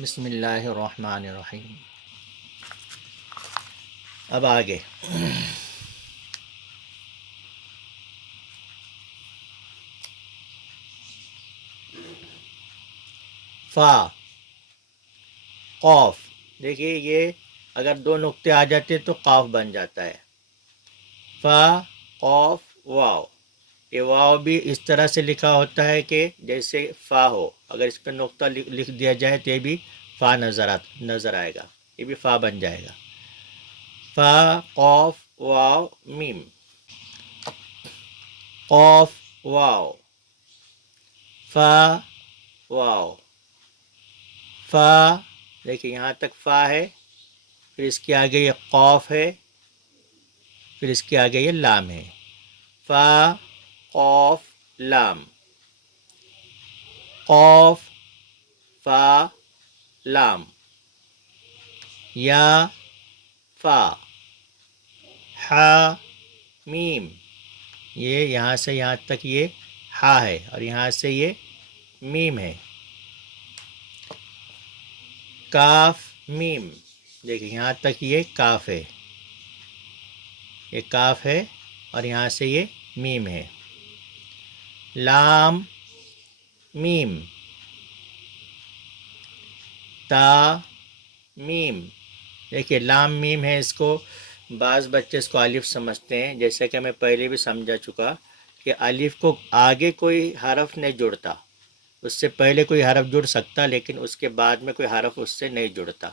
بسم اللہ الرحمن الرحیم. اب آگے فا قوف. دیکھیے یہ اگر دو نقطے آ جاتے تو قاف بن جاتا ہے. فا قوف واو. یہ واو بھی اس طرح سے لکھا ہوتا ہے کہ جیسے فا ہو. اگر اس پہ نقطہ لکھ دیا جائے تو یہ بھی فا نظر آئے گا. یہ بھی فا بن جائے گا. فا قوف واو میم. قوف واو. فا واو. فا. دیکھیے یہاں تک فا ہے، پھر اس کے آگے یہ قوف ہے، پھر اس کے آگے یہ لام ہے. فا قوف لام. قوف فا لام. یا فا. حا میم. یہ یہاں سے یہاں تک یہ ہا ہے اور یہاں سے یہ میم ہے. کاف میم. دیکھیں یہاں تک یہ کاف ہے، یہ کاف ہے اور یہاں سے یہ میم ہے. لام میم. تا میم. دیکھیے لام میم ہے، اس کو بعض بچے اس کو الف سمجھتے ہیں، جیسا کہ میں پہلے بھی سمجھا چکا کہ الف کو آگے کوئی حرف نہیں جڑتا. اس سے پہلے کوئی حرف جڑ سکتا لیکن اس کے بعد میں کوئی حرف اس سے نہیں جڑتا.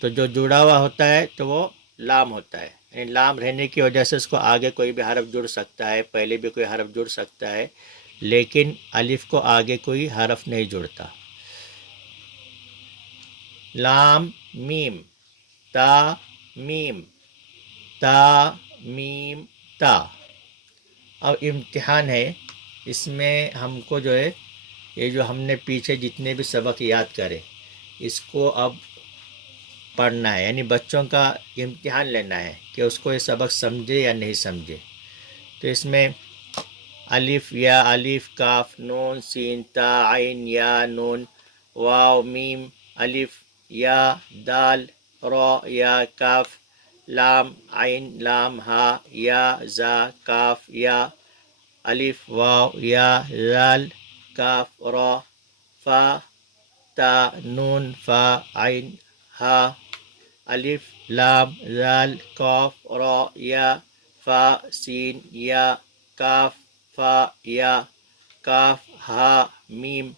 تو جو جڑا ہوا ہوتا ہے تو وہ لام ہوتا ہے. یعنی لام رہنے کی وجہ سے اس کو آگے کوئی بھی حرف جڑ سکتا ہے، پہلے بھی کوئی حرف جڑ سکتا ہے، لیکن الف کو آگے کوئی حرف نہیں جڑتا. لام میم. تا میم. تا میم تا. اب امتحان ہے، اس میں ہم کو جو ہے یہ جو ہم نے پیچھے جتنے بھی سبق یاد کرے اس کو اب پڑھنا ہے. یعنی بچوں کا امتحان لینا ہے کہ اس کو یہ سبق سمجھے یا نہیں سمجھے. تو اس میں الف یا الف کاف نون سین تا عین یا نون واو میم الف یا دال را یا کاف لام عین لام ہا یا زا کاف یا الف واو یا زال کاف را فا تا نون فا عین ہا الف لام زال کاف را یا فا سین یا کاف فا یا کاف ہا میم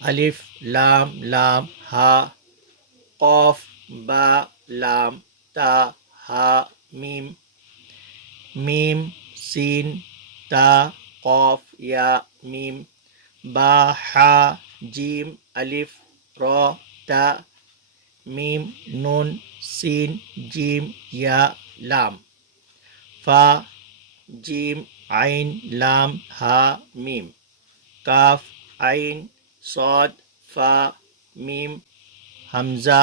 الف لام لام ہا قوف با لام تا ہا میم میم سین تا قوف یا میم با حا جیم الف را تا میم نون سین جیم یا لام فا جیم عین لام ہا میم کاف عین صاد فا میم حمزہ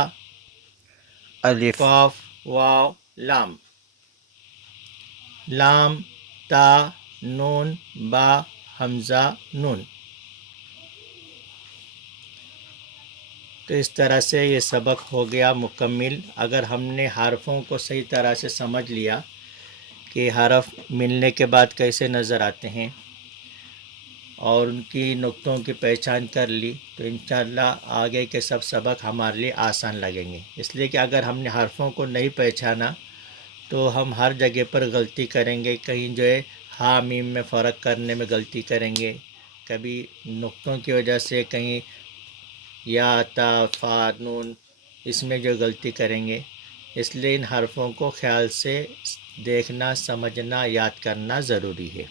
الف قاف واو لام لام تا نون با حمزہ نون. تو اس طرح سے یہ سبق ہو گیا مکمل. اگر ہم نے حرفوں کو صحیح طرح سے سمجھ لیا کہ حرف ملنے کے بعد کیسے نظر آتے ہیں اور ان کی نقطوں کی پہچان کر لی تو انشاءاللہ آگے کے سب سبق ہمارے لیے آسان لگیں گے. اس لیے کہ اگر ہم نے حرفوں کو نہیں پہچانا تو ہم ہر جگہ پر غلطی کریں گے. کہیں جو ہے ہا میم میں فرق کرنے میں غلطی کریں گے، کبھی نقطوں کی وجہ سے کہیں یا تا فا نون اس میں جو غلطی کریں گے. اس لیے ان حرفوں کو خیال سے دیکھنا سمجھنا یاد کرنا ضروری ہے.